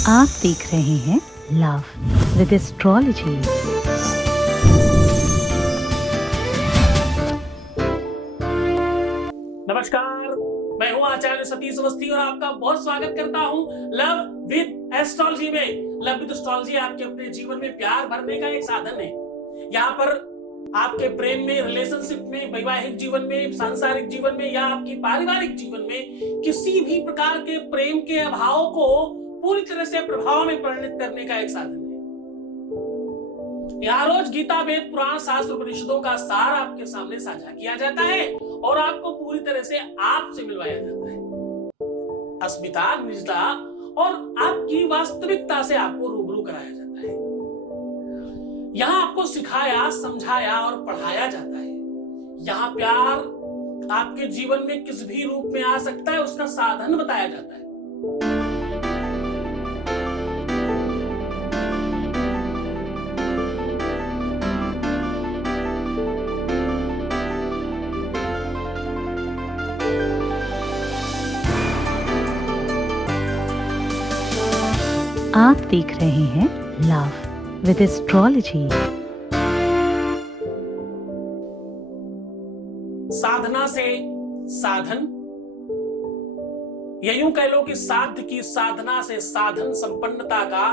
आप देख रहे हैं लव विद एस्ट्रोलॉजी। नमस्कार, मैं हूं आचार्य सतीश अवस्थी और आपका बहुत स्वागत करता हूं लव विद एस्ट्रोलॉजी में। लव विद एस्ट्रोलॉजी आपके अपने जीवन में प्यार भरने का एक साधन है। यहाँ पर आपके प्रेम में, रिलेशनशिप में, वैवाहिक जीवन में, सांसारिक जीवन में या आपकी पारिवारिक जीवन में किसी भी प्रकार के प्रेम के अभाव को पूरी तरह से प्रभाव में परिणत करने का एक साधन है। यहाँ रोज गीता, वेद, पुराण, शास्त्र, उपनिषदों का सार आपके सामने साझा किया जाता है और आपको पूरी तरह से आपसे मिलवाया जाता है। अस्मिता, निजता और आपकी वास्तविकता से आपको रूबरू कराया जाता है। यहाँ आपको सिखाया, समझाया और पढ़ाया जाता है। यहाँ प्यार आपके जीवन में किस भी रूप में आ सकता है, उसका साधन बताया जाता है। आप देख रहे हैं लव विद एस्ट्रोलॉजी। साधना से साधन, या यूं कह लो कि साध्य की साधना से साधन संपन्नता का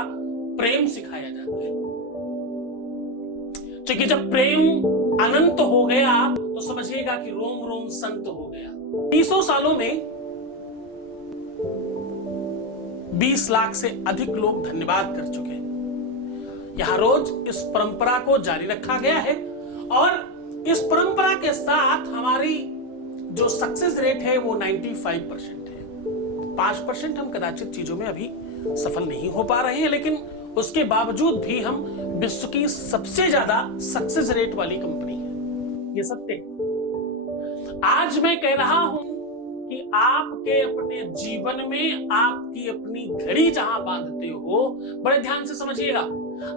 प्रेम सिखाया जाता है। क्योंकि जब प्रेम अनंत हो गया तो समझिएगा कि रोम रोम संत हो गया। 300 सालों में 20 लाख से अधिक लोग धन्यवाद कर चुके हैं। यहां रोज इस परंपरा को जारी रखा गया है और इस परंपरा के साथ हमारी जो सक्सेस रेट है वो 95% है। 5% हम कदाचित चीजों में अभी सफल नहीं हो पा रहे हैं, लेकिन उसके बावजूद भी हम विश्व की सबसे ज्यादा सक्सेस रेट वाली कंपनी है। ये सत्य है। आज मैं कह रहा हूं कि आपके अपने जीवन में आपकी अपनी घड़ी जहां बांधते हो, बड़े ध्यान से समझिएगा,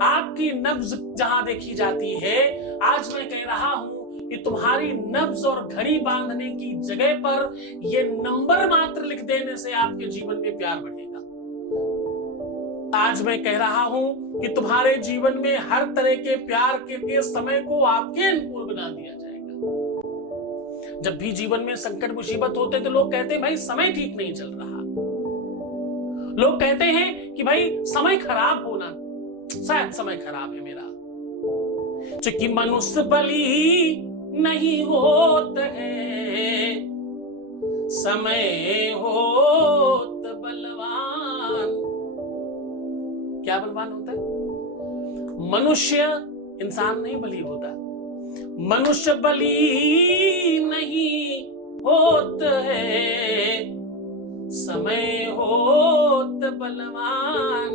आपकी नब्ज जहां देखी जाती है, आज मैं कह रहा हूं कि तुम्हारी नब्ज और घड़ी बांधने की जगह पर ये नंबर मात्र लिख देने से आपके जीवन में प्यार बढ़ेगा। आज मैं कह रहा हूं कि तुम्हारे जीवन में हर तरह के प्यार के समय को आपके अनुकूल बना दिया जाएगा। जब भी जीवन में संकट मुसीबत होते तो लोग कहते हैं भाई समय ठीक नहीं चल रहा। लोग कहते हैं कि भाई समय खराब होना, शायद समय खराब है मेरा। क्योंकि मनुष्य बली नहीं होत है, समय होत बलवान। क्या बलवान होता है? मनुष्य, इंसान नहीं बली होता। मनुष्य बली नहीं होत है, समय होत बलवान।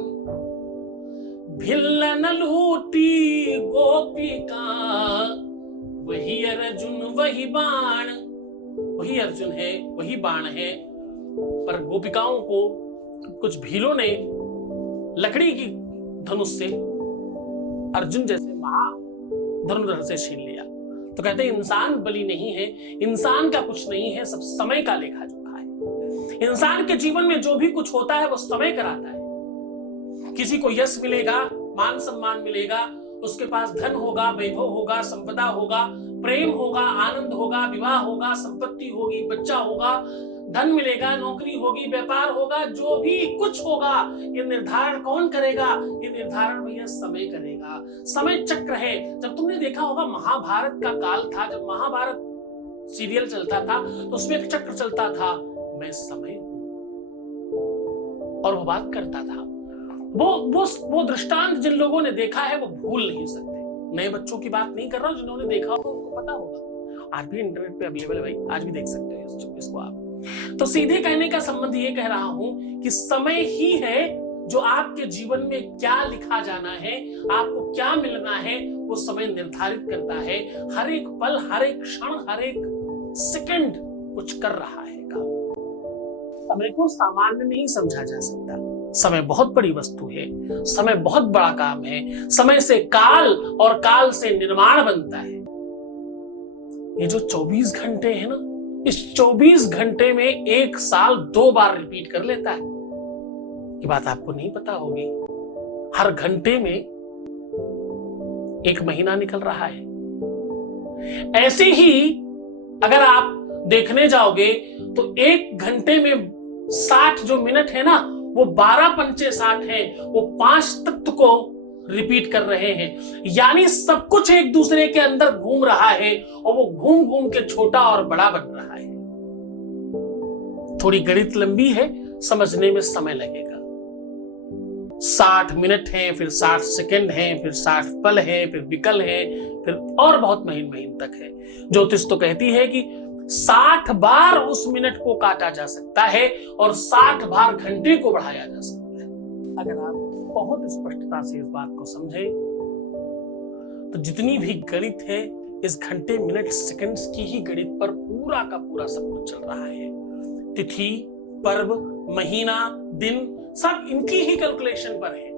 भिल्लन लूटी गोपिका, वही अर्जुन वही बाण। वही अर्जुन है, वही बाण है। पर गोपिकाओं को कुछ भीलों ने लकड़ी की धनुष से अर्जुन जैसे महा धनुर्धर से छीन लिया। तो कहते हैं इंसान बली नहीं है, इंसान का कुछ नहीं है, सब समय का लेखा जोखा है। इंसान के जीवन में जो भी कुछ होता है वो समय कराता है। किसी को यश मिलेगा, मान सम्मान मिलेगा, उसके पास धन होगा, वैभव होगा, संपदा होगा, प्रेम होगा, आनंद होगा, विवाह होगा, संपत्ति होगी, बच्चा होगा, धन मिलेगा, नौकरी होगी, व्यापार होगा, जो भी कुछ होगा, ये निर्धारण कौन करेगा? ये निर्धारण भैया समय करेगा। समय चक्र है। जब तुमने देखा होगा महाभारत का काल था, जब महाभारत सीरियल चलता था तो उसमें एक चक्र चलता था, मैं समय हूं, और वो बात करता था। वो दृष्टांत जिन लोगों ने देखा है वो भूल नहीं सकते। नए बच्चों की बात नहीं कर रहा हूं, जिन्होंने देखा होगा उनको पता होगा। आज भी इंटरनेट पे अवेलेबल है भाई, आज भी देख सकते हो इसको आप। तो सीधे कहने का संबंध ये कह रहा हूं कि समय ही है जो आपके जीवन में क्या लिखा जाना है, आपको क्या मिलना है, वो समय निर्धारित करता है। हर एक पल, हर एक क्षण, हर एक सेकंड कुछ कर रहा है काम। समय को सामान्य नहीं समझा जा सकता। समय बहुत बड़ी वस्तु है, समय बहुत बड़ा काम है। समय से काल और काल से निर्माण बनता है। ये जो 24 घंटे है ना, इस 24 घंटे में एक साल 2 बार रिपीट कर लेता है। ये बात आपको नहीं पता होगी, हर घंटे में एक महीना निकल रहा है। ऐसे ही अगर आप देखने जाओगे तो एक घंटे में 60 जो मिनट है ना, वो 12 पंचे 60 है, वो 5 तत्व को रिपीट कर रहे हैं। यानी सब कुछ एक दूसरे के अंदर घूम रहा है और वो घूम घूम के छोटा और बड़ा बन रहा है। थोड़ी गणित लंबी है, समझने में समय लगेगा। 60 मिनट है, फिर 60 सेकंड है, फिर 60 पल है, फिर विकल है, फिर और बहुत महीन महीन तक है। ज्योतिष तो कहती है कि 60 बार उस मिनट को काटा जा सकता है और 60 बार घंटे को बढ़ाया जा सकता है। अगर आप बहुत स्पष्टता से इस बात को समझे तो जितनी भी गणित है इस घंटे मिनट सेकंड्स की ही गणित पर पूरा का पूरा सब कुछ चल रहा है। तिथि, पर्व, महीना, दिन सब इनकी ही कैलकुलेशन पर है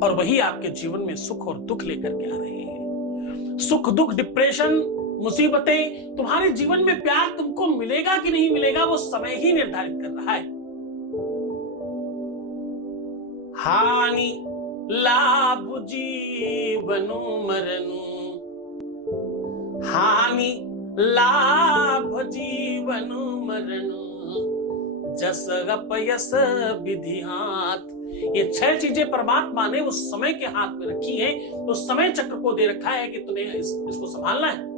और वही आपके जीवन में सुख और दुख लेकर के आ रहे हैं। सुख, दुख, डिप्रेशन, मुसीबतें, तुम्हारे जीवन में प्यार तुमको मिलेगा कि नहीं मिलेगा वो समय ही निर्धारित कर रहा है। हानि लाभ जीवनु मरनु, हानि लाभ जीवनु मरनु, जस अपयस विधि हाथ। ये 6 चीजें परमात्मा ने उस समय के हाथ में रखी हैं, तो समय चक्र को दे रखा है कि तुम्हें इसको संभालना है।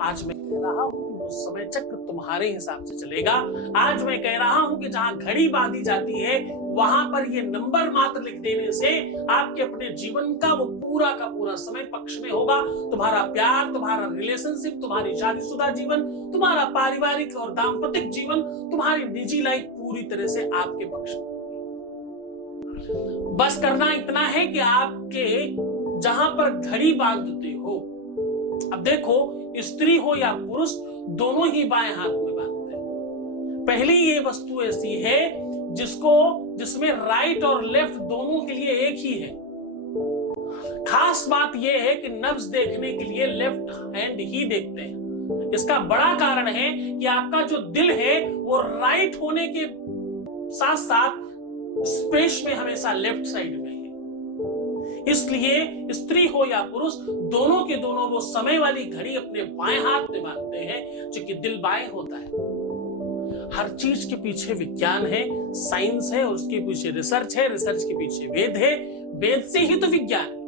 आज मैं कह रहा हूं कि वो समय चक्र तुम्हारे हिसाब से चलेगा। आज मैं कह रहा हूं कि जहां घड़ी बांधी जाती है वहां पर ये नंबर मात्र लिख देने से आपके अपने जीवन का वो पूरा का पूरा समय पक्ष में होगा। तुम्हारा प्यार, तुम्हारा रिलेशनशिप, तुम्हारी शादीशुदा जीवन, तुम्हारा पारिवारिक और दाम्पतिक जीवन, तुम्हारी निजी लाइफ पूरी तरह से आपके पक्ष में। बस करना इतना है कि आपके जहां पर घड़ी बांधते हो, अब देखो स्त्री हो या पुरुष दोनों ही बाएं हाथ में बांधते हैं। पहली ये वस्तु ऐसी है जिसमें राइट और लेफ्ट दोनों के लिए एक ही है। खास बात यह है कि नब्ज देखने के लिए लेफ्ट हैंड ही देखते हैं। इसका बड़ा कारण है कि आपका जो दिल है वो राइट होने के साथ साथ स्पेस में हमेशा लेफ्ट साइड में है। इसलिए स्त्री हो या पुरुष दोनों के दोनों वो समय वाली घड़ी अपने बाएं हाथ में बांधते हैं, क्योंकि दिल बाएं होता है। हर चीज के पीछे विज्ञान है, साइंस है, और उसके पीछे रिसर्च है, रिसर्च के पीछे वेद है, वेद से ही तो विज्ञान है।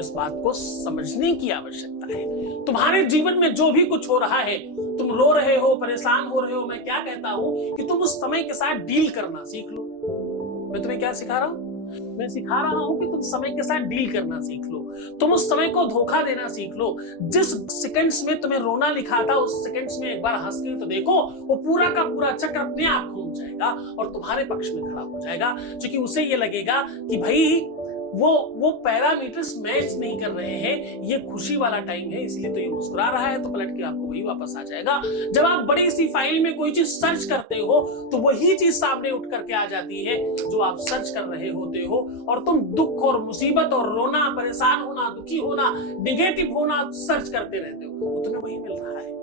इस बात को समझने की आवश्यकता है। तुम्हारे जीवन में जो भी कुछ हो रहा है, तुम रो रहे हो, परेशान हो रहे हो, मैं क्या कहता हूं कि तुम उस समय के साथ डील करना सीख लो। मैं तुम्हें क्या सिखा रहा हूं? मैं सिखा रहा हूं कि तुम समय के साथ डील करना सीख लो। तुम उस समय को धोखा देना सीख लो। जिस सेकंड्स में तुम्हें रोना लिखा था उस सेकंड्स में एक बार हंस के तो देखो, वो पूरा का पूरा चक्र अपने आप घूम जाएगा और तुम्हारे पक्ष में खड़ा हो जाएगा। क्योंकि उसे ये लगेगा कि भाई वो पैरामीटर्स मैच नहीं कर रहे हैं, ये खुशी वाला टाइम है इसलिए तो ये मुस्कुरा रहा है, तो पलट के आपको वही वापस आ जाएगा। जब आप बड़ी सी फाइल में कोई चीज सर्च करते हो तो वही चीज सामने उठ करके आ जाती है जो आप सर्च कर रहे होते हो, और तुम दुख और मुसीबत और रोना, परेशान होना, दुखी होना, निगेटिव होना सर्च करते रहते हो, तो तुम्हें वही मिल रहा है।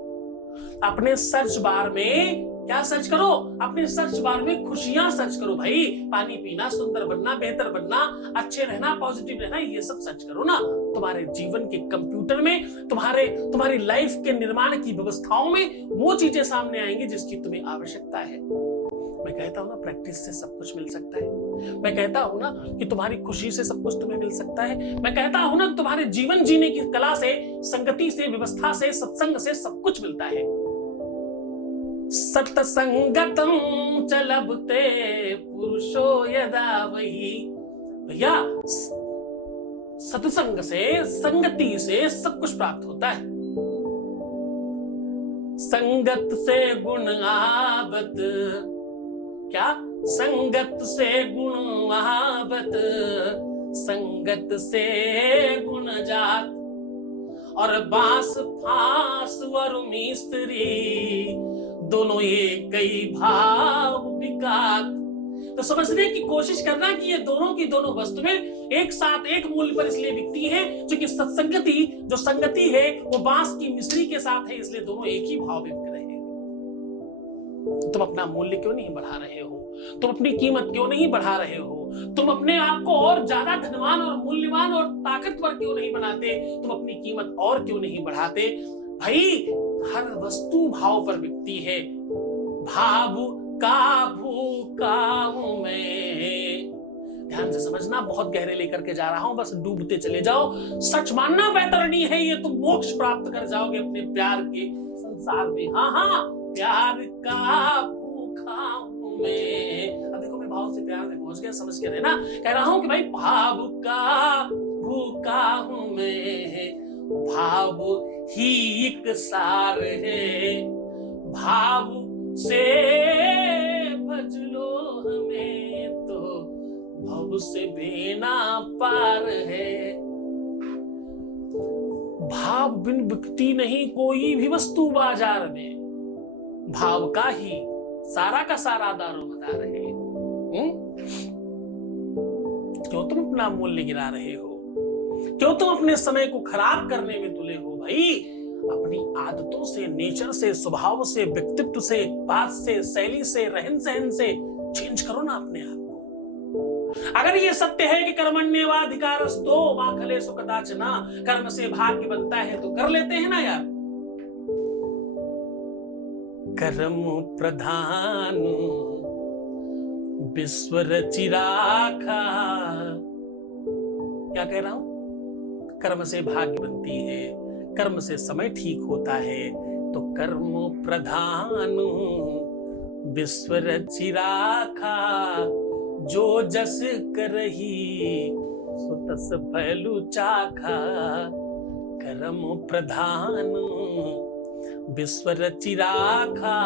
अपने सर्च बार में क्या सर्च करो? अपने सर्च बार में खुशियां सर्च करो भाई। पानी पीना, सुंदर बनना, बेहतर बनना, अच्छे रहना, पॉजिटिव रहना, ये सब सर्च करो ना। तुम्हारे जीवन के कंप्यूटर में, तुम्हारी लाइफ के निर्माण की व्यवस्थाओं में वो चीजें सामने आएंगी जिसकी तुम्हें आवश्यकता है। मैं कहता हूं ना, प्रैक्टिस से सब कुछ मिल सकता है। मैं कहता हूं ना कि तुम्हारी खुशी से सब कुछ तुम्हें मिल सकता है। मैं कहता हूं ना, तुम्हारे जीवन जीने की कला से, संगति से, व्यवस्था से, सत्संग से सब कुछ मिलता है। सत्संगतम च लभते पुरुषो यदा वही। भैया, सत्संग से, संगति से सब कुछ प्राप्त होता है। संगत से गुण आवत, क्या? संगत से गुण आवत, संगत से गुण जात, और बांस फांस वर मिस्त्री, दोनों ये कई भाव विकात। तो समझने की कोशिश करना कि ये दोनों की दोनों वस्तुएं एक साथ एक मूल्य पर इसलिए बिकती है क्योंकि सत्संगति जो संगति है वो बांस की मिश्री के साथ है, इसलिए दोनों एक ही भाव में बिक रहे हैं। तुम अपना मूल्य क्यों नहीं बढ़ा रहे हो? तुम अपनी कीमत क्यों नहीं बढ़ा रहे हो? तुम अपने आप को और ज्यादा धनवान और मूल्यवान और ताकतवर क्यों नहीं बनाते? तुम अपनी कीमत और क्यों नहीं बढ़ाते? भाई, हर वस्तु भाव पर बिकती है। भाव का भूखा हूं मैं। ध्यान से समझना, बहुत गहरे लेकर के जा रहा हूं, बस डूबते चले जाओ। सच मानना बेहतर नहीं है, ये तुम मोक्ष प्राप्त कर जाओगे अपने प्यार के संसार में। हाँ हाँ, प्यार का भूखा हूं मैं। अब देखो, मैं भाव से प्यार में पहुंच गया, समझ के रहना। कह रहा हूं कि भाई, भाव का भूखा हूं मैं, भाव ही एक सार है। भाव से भज लो हमें तो भव से बेना पार है। भाव बिन बिकती नहीं कोई भी वस्तु बाजार में। भाव का ही सारा का सारा दारोमदार है। क्यों तुम अपना मूल्य गिरा रहे हो? क्यों तुम अपने समय को खराब करने में तुले हो? भाई, अपनी आदतों से, नेचर से, स्वभाव से, व्यक्तित्व से, बात से, शैली से, रहन सहन से चेंज करो ना अपने आप को। अगर ये सत्य है कि कर्मण्येवाधिकारस्तो मा फलेषु कदाचन, कर्म से भाग्य बनता है, तो कर लेते हैं ना यार। कर्म प्रधान विश्व रचि राखा। क्या कह रहा हूं? कर्म से भाग्य बनती है, कर्म से समय ठीक होता है, तो कर्म प्रधान विश्व रचि राखा। जो जस करही सो तस फैलु चाखा। कर्म प्रधान विश्व रचि राखा।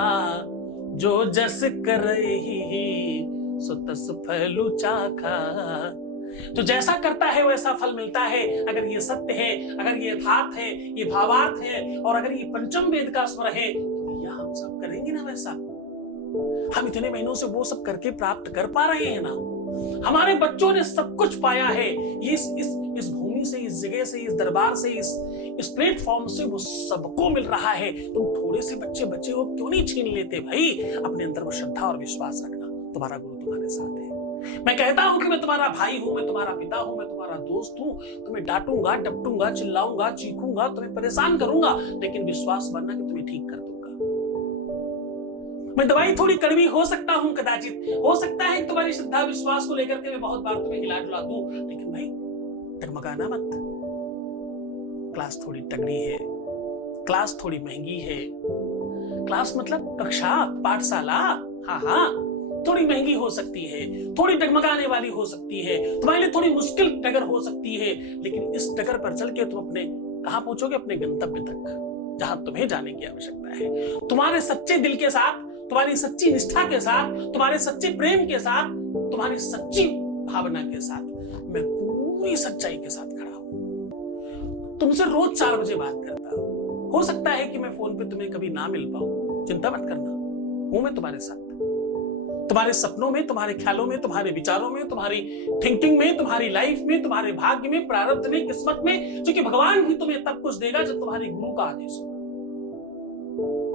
जो जस करही सो तस फैलु चाखा। तो जैसा करता है वैसा फल मिलता है। अगर ये सत्य है, अगर ये यथार्थ है, ये भावार्थ है, और अगर ये पंचम वेद का स्वर है, तो भैया हम सब करेंगे ना वैसा। हम इतने महीनों से वो सब करके प्राप्त कर पा रहे हैं ना। हमारे बच्चों ने सब कुछ पाया है। ये इस भूमि से, इस जगह से, इस दरबार से, इस प्लेटफॉर्म से वो सबको मिल रहा है। तुम थोड़े से बच्चे बच्चे हो, क्यों नहीं छीन लेते भाई? अपने अंदर वो श्रद्धा और विश्वास रखना। तुम्हारा गुरु तुम्हारे साथ है। मैं कहता हूं कि मैं तुम्हारा भाई हूं, मैं तुम्हारा पिता हूं, मैं तुम्हारा दोस्त हूं। तुम्हें डांटूंगा, डपटूंगा, चिल्लाऊंगा, चीखूंगा, तुम्हें परेशान करूंगा, लेकिन विश्वास बनना कि तुम्हें ठीक कर दूंगा। मैं दवाई थोड़ी कड़वी हो सकता हूं, कदाचित हो सकता है तुम्हारी श्रद्धा विश्वास को लेकर के मैं बहुत बार तुम्हें हिला डुला दूं, लेकिन भाई डगमगाना मत। क्लास थोड़ी तगड़ी है, क्लास थोड़ी महंगी है। क्लास मतलब कक्षा, पाठशाला। हाँ हाँ, थोड़ी महंगी हो सकती है, थोड़ी डगमगाने वाली हो सकती है, तुम्हारे लिए थोड़ी मुश्किल डगर हो सकती है, लेकिन इस डगर पर चल के तुम अपने कहां पहुंचोगे? अपने गंतव्य तक, जहां तुम्हें जाने की आवश्यकता है। तुम्हारे सच्चे दिल के साथ, तुम्हारी सच्ची निष्ठा के साथ, तुम्हारे सच्चे प्रेम के साथ, तुम्हारी सच्ची भावना के साथ मैं पूरी सच्चाई के साथ खड़ा हूं। तुमसे रोज 4 बजे बात करता हूं। हो सकता है कि मैं फोन पे तुम्हें कभी ना मिल पाऊं, चिंता मत करना, हूं मैं तुम्हारे साथ। तुम्हारे सपनों में, तुम्हारे ख्यालों में, तुम्हारे विचारों में, तुम्हारी थिंकिंग में, तुम्हारी लाइफ में, तुम्हारे भाग्य में, प्रारब्ध में, किस्मत में, क्योंकि भगवान भी तुम्हें तब कुछ देगा जब तुम्हारे गुरु का आदेश होगा।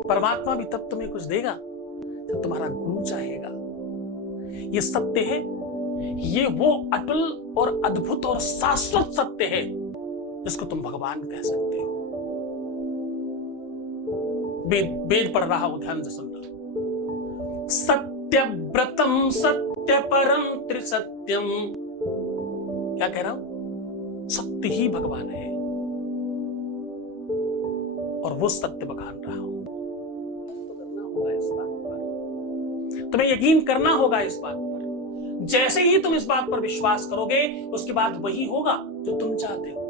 परमात्मा भी तब तुम्हें कुछ देगा जब तुम्हारा गुरु चाहेगा। ये सत्य है, ये वो अटल और अद्भुत और शाश्वत सत्य है जिसको तुम भगवान कह सकते हो। वेद पढ़ रहा हूं, ध्यान से सुनना। सत्यव्रतम सत्य परम त्रिसत्यम। क्या कह रहा हूं? सत्य ही भगवान है और वो सत्य बखान रहा हूं। तो करना होगा इस बात पर, तुम्हें यकीन करना होगा इस बात पर। जैसे ही तुम इस बात पर विश्वास करोगे, उसके बाद वही होगा जो तुम चाहते हो।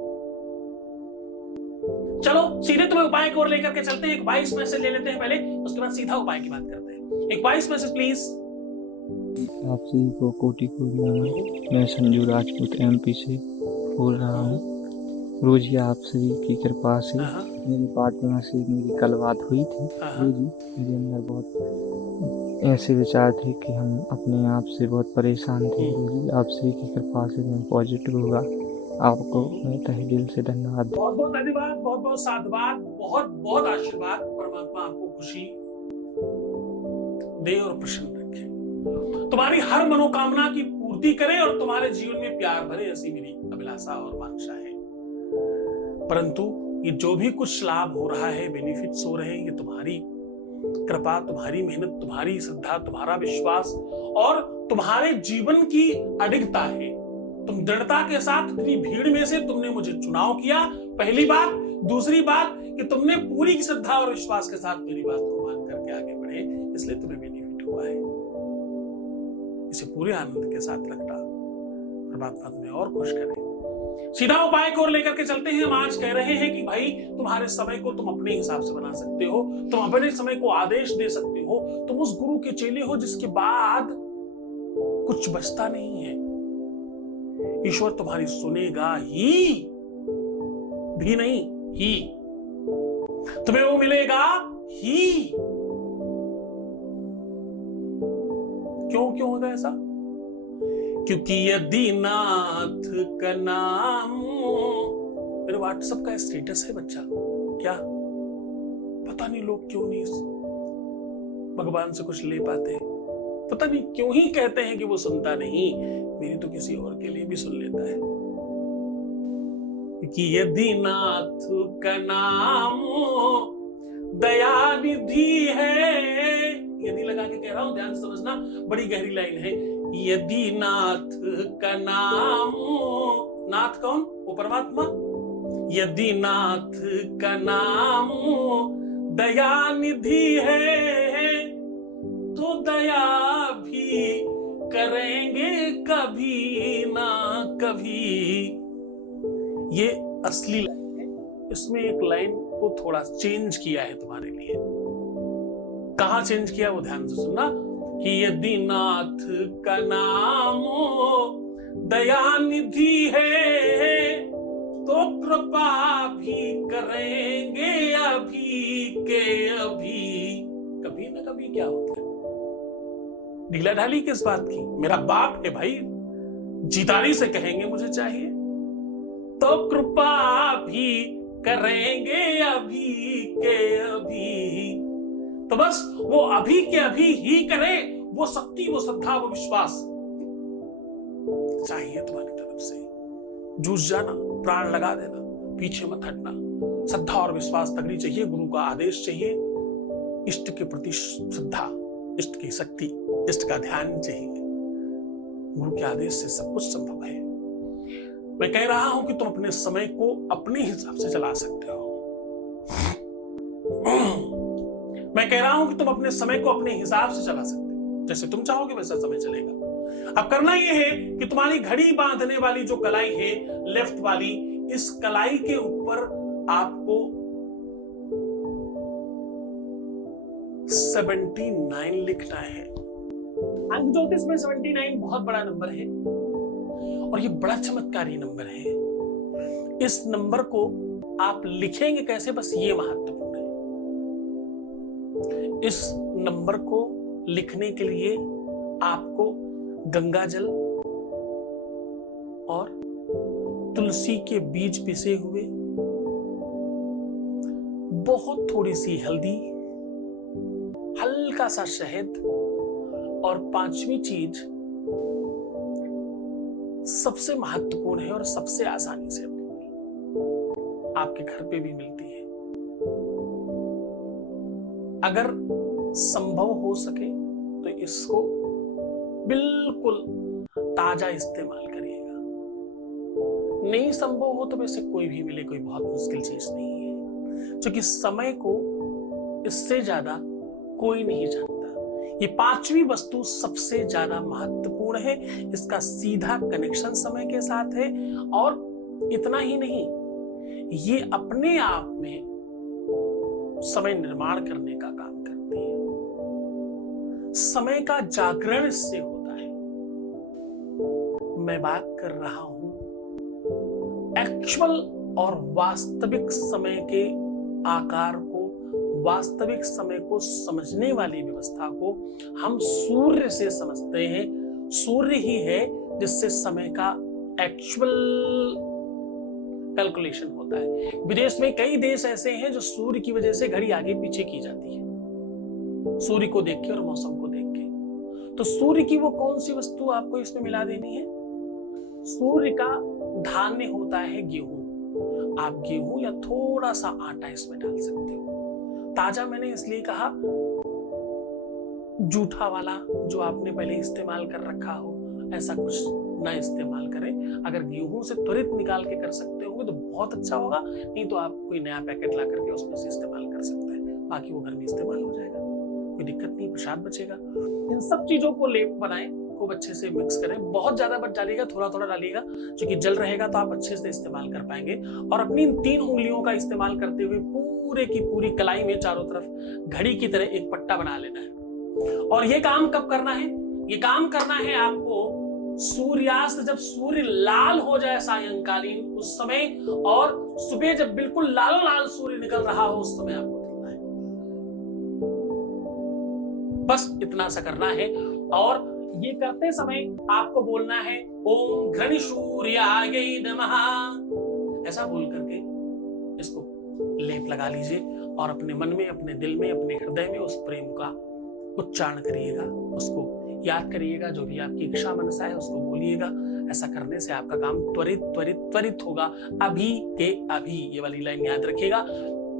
चलो सीधे तुम्हें उपाय की ओर लेकर के चलते हैं। एक 22 मैसेज ले लेते हैं पहले, उसके बाद सीधा उपाय की बात करते हैं। एक 22 मैसेज प्लीज। आप सभी को कोटि नमन। मैं संजू राजपूत एमपी से बोल रहा हूँ। रोज ही आप सभी की कृपा से मेरी पार्टनर से मेरी कल बात हुई थी। रोज ही मेरे अंदर बहुत ऐसे विचार थे कि हम अपने आप से बहुत परेशान थे। रोज आप सभी की कृपा से मैं पॉजिटिव होगा। आपको मैं तहे दिल से धन्यवाद। बहुत बहुत धन्यवाद, बहुत बहुत साधुवाद, बहुत बहुत आशीर्वाद। परमात्मा आपको खुशी दे और प्रसन्न रखे, तुम्हारी हर मनोकामना की पूर्ति करे और तुम्हारे जीवन में प्यार भरे, ऐसी मेरी अभिलाषा और वांछा है। परंतु ये जो भी कुछ लाभ हो रहा है, बेनिफिट्स हो रहे हैं, ये तुम्हारी कृपा, तुम्हारी मेहनत, तुम्हारी श्रद्धा, तुम्हारा विश्वास और तुम्हारे जीवन की अडिगता है। तुम दृढ़ता के साथ इतनी भीड़ में से तुमने मुझे चुनाव किया, पहली बात। दूसरी बात कि तुमने पूरी श्रद्धा और विश्वास के साथ मेरी बात को मान करके आगे बढ़े, इसलिए तुम्हें बेनिफिट हुआ है। इसे पूरे आनंद के साथ रखना, परमात्मा तुम्हें और खुश करे। सीधा उपाय को लेकर के चलते हैं। हम आज कह रहे हैं कि भाई तुम्हारे समय को तुम अपने हिसाब से बना सकते हो, तुम अपने समय को आदेश दे सकते हो, तुम उस गुरु के चेले हो जिसके बाद कुछ बचता नहीं है। ईश्वर तुम्हारी सुनेगा ही भी नहीं ही, तुम्हें वो मिलेगा ही। क्यों होगा ऐसा? क्योंकि यदि नाथ का नाम, मेरे व्हाट्सएप का स्टेटस है बच्चा, क्या पता नहीं लोग क्यों नहीं भगवान से कुछ ले पाते, पता नहीं क्यों ही कहते हैं कि वो सुनता नहीं। मेरी तो किसी और के लिए भी सुन लेता है। कि यदि नाथ का नाम दया निधि है, यदि लगा के कह रहा हूं, ध्यान से समझना, बड़ी गहरी लाइन है। यदि नाथ का नाम, नाथ कौन? वो परमात्मा। यदि नाथ का नाम दया निधि है, तो दया भी करेंगे कभी ना कभी। ये असली लाइन है, इसमें एक लाइन को थोड़ा चेंज किया है तुम्हारे लिए। कहां चेंज किया वो ध्यान से सुनना। कि यदि नाथ का नाम दया निधि है, तो कृपा भी करेंगे अभी के अभी। कभी ना कभी क्या होता है? ढीला ढाली किस बात की? मेरा बाप है भाई, जीतारी से कहेंगे मुझे चाहिए, तो कृपा भी करेंगे अभी के अभी। तो बस वो अभी के अभी ही करे, वो शक्ति, वो श्रद्धा, वो विश्वास चाहिए तुम्हारी तरफ से। जूझ जाना, प्राण लगा देना, पीछे मत हटना। श्रद्धा और विश्वास तगड़ी चाहिए, गुरु का आदेश चाहिए, इष्ट के प्रति श्रद्धा, इष्ट की शक्ति, इष्ट का ध्यान चाहिए। गुरु के आदेश से सब कुछ संभव है। मैं कह रहा हूं कि तुम अपने समय को अपने हिसाब से चला सकते हो। मैं कह रहा हूं कि तुम अपने समय को अपने हिसाब से चला सकते हो, जैसे तुम चाहोगे वैसा समय चलेगा। अब करना यह है कि तुम्हारी घड़ी बांधने वाली जो कलाई है, लेफ्ट वाली, इस कलाई के ऊपर आपको 79 लिखना है। अंक ज्योतिष में 79 बहुत बड़ा नंबर है और ये बड़ा चमत्कारी नंबर है। इस नंबर को आप लिखेंगे कैसे, बस ये महत्वपूर्ण है। इस नंबर को लिखने के लिए आपको गंगा जल और तुलसी के बीज पिसे हुए, बहुत थोड़ी सी हल्दी, हल्का सा शहद और पांचवी चीज सबसे महत्वपूर्ण है और सबसे आसानी से आपके घर पे भी मिलती है। अगर संभव हो सके तो इसको बिल्कुल ताजा इस्तेमाल करिएगा। नहीं संभव हो तो वैसे कोई भी मिले, कोई बहुत मुश्किल चीज नहीं है, क्योंकि समय को इससे ज्यादा कोई नहीं जानता। ये पांचवी वस्तु सबसे ज्यादा महत्वपूर्ण है, इसका सीधा कनेक्शन समय के साथ है। और इतना ही नहीं, ये अपने आप में समय निर्माण करने का काम करती है। समय का जागरण इससे होता है। मैं बात कर रहा हूं एक्चुअल और वास्तविक समय के आकार को, वास्तविक समय को समझने वाली व्यवस्था को हम सूर्य से समझते हैं। सूर्य ही है जिससे समय का एक्चुअल कैलकुलेशन होता है। विदेश में कई देश ऐसे हैं जो सूर्य की वजह से घड़ी आगे पीछे की जाती है, सूर्य को देख के और मौसम को देख तो सूर्य की वो कौन सी वस्तु आपको इसमें मिला देनी है? सूर्य का धान्य होता है गेहूं। आप गेहूं या थोड़ा सा आटा इसमें डाल सकते हो। ताजा मैंने इसलिए कहा, जूठा वाला जो आपने पहले इस्तेमाल कर रखा हो ऐसा कुछ ना इस्तेमाल करें। अगर गेहूं से त्वरित निकाल के कर सकते होंगे तो बहुत अच्छा होगा, नहीं तो आप कोई नया पैकेट ला करके उसमें से इस्तेमाल कर सकते हैं, बाकी वो घर में इस्तेमाल हो जाएगा, कोई दिक्कत नहीं, प्रसाद बचेगा। इन सब चीजों को लेप बनाएं, खूब अच्छे से मिक्स करें। बहुत ज्यादा मत डालिएगा, थोड़ा थोड़ा डालिएगा, क्योंकि जल रहेगा तो आप अच्छे से इस्तेमाल कर पाएंगे। और अपनी इन 3 उंगलियों का इस्तेमाल करते हुए पूरे की पूरी कलाई में चारों तरफ घड़ी की तरह एक पट्टा बना लेना है। और ये काम कब करना है? ये काम करना है आपको सूर्यास्त, जब सूर्य लाल हो जाए सायंकालीन उस समय, और सुबह जब बिल्कुल लाल लाल सूर्य निकल रहा हो उस समय आपको करना है। बस इतना सा करना है। और ये करते समय आपको बोलना है ओम घृण सूर्याय नमः, ऐसा बोल करके इसको लेप लगा लीजिए और अपने मन में, अपने दिल में, अपने हृदय में उस प्रेम का उच्चारण करिएगा, उसको याद करिएगा, जो भी आपकी इच्छा मनसा है उसको बोलिएगा। ऐसा करने से आपका काम त्वरित त्वरित त्वरित होगा, अभी के अभी। ये वाली लाइन याद रखिएगा।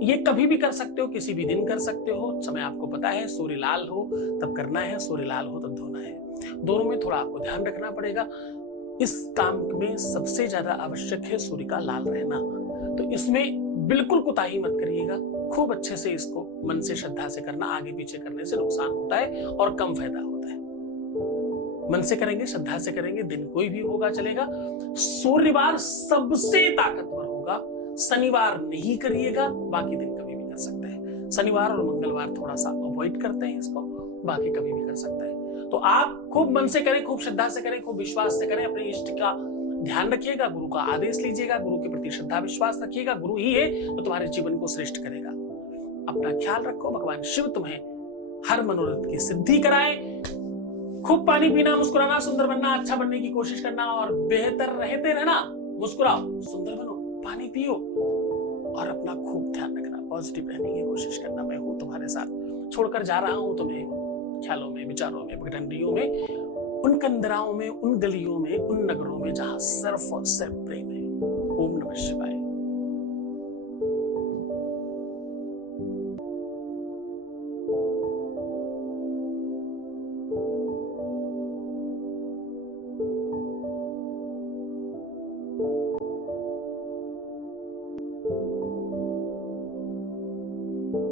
ये कभी भी कर सकते हो, किसी भी दिन कर सकते हो, समय आपको पता है। सूर्य लाल हो तब करना है, सूर्य लाल हो तब धोना है। दोनों में थोड़ा आपको ध्यान रखना पड़ेगा। इस काम में सबसे ज्यादा आवश्यक है सूर्य का लाल रहना, तो इसमें बिल्कुल कोताही मत करिएगा। खूब अच्छे से इसको मन से, श्रद्धा से करना। आगे पीछे करने से नुकसान होता है और कम फायदा होता है। मन से करेंगे, श्रद्धा से करेंगे, दिन कोई भी होगा चलेगा। सूर्यवार सबसे ताकतवर होगा, शनिवार नहीं करिएगा, बाकी दिन कभी भी कर सकते हैं। शनिवार और मंगलवार थोड़ा सा अवॉइड करते हैं इसको, बाकी कभी भी कर सकते हैं। तो आप खूब मन से करें, खूब श्रद्धा से करें, खूब विश्वास से करें। अपने इष्ट का ध्यान रखिएगा, गुरु का आदेश लीजिएगा, गुरु के प्रति श्रद्धा विश्वास रखिएगा। गुरु ही है तो तुम्हारे जीवन को श्रेष्ठ करेगा। अपना ख्याल रखो, भगवान शिव तुम्हें हर मनोरथ की सिद्धि कराए। खूब पानी पीना, मुस्कुराना, सुंदर बनना, अच्छा बनने की कोशिश करना और बेहतर रहते रहना। मुस्कुराओ, सुंदर बनो, पानी पियो और अपना खूब ध्यान रखना, पॉजिटिव रहने की कोशिश करना। मैं हूं तुम्हारे साथ, छोड़कर जा रहा हूं तुम्हें ख्यालों में, विचारों में, पगडंडियों में, उन कंदराओं में, उन गलियों में, उन नगरों में जहां सिर्फ और सिर्फ प्रेम है। ओम नमः शिवाय।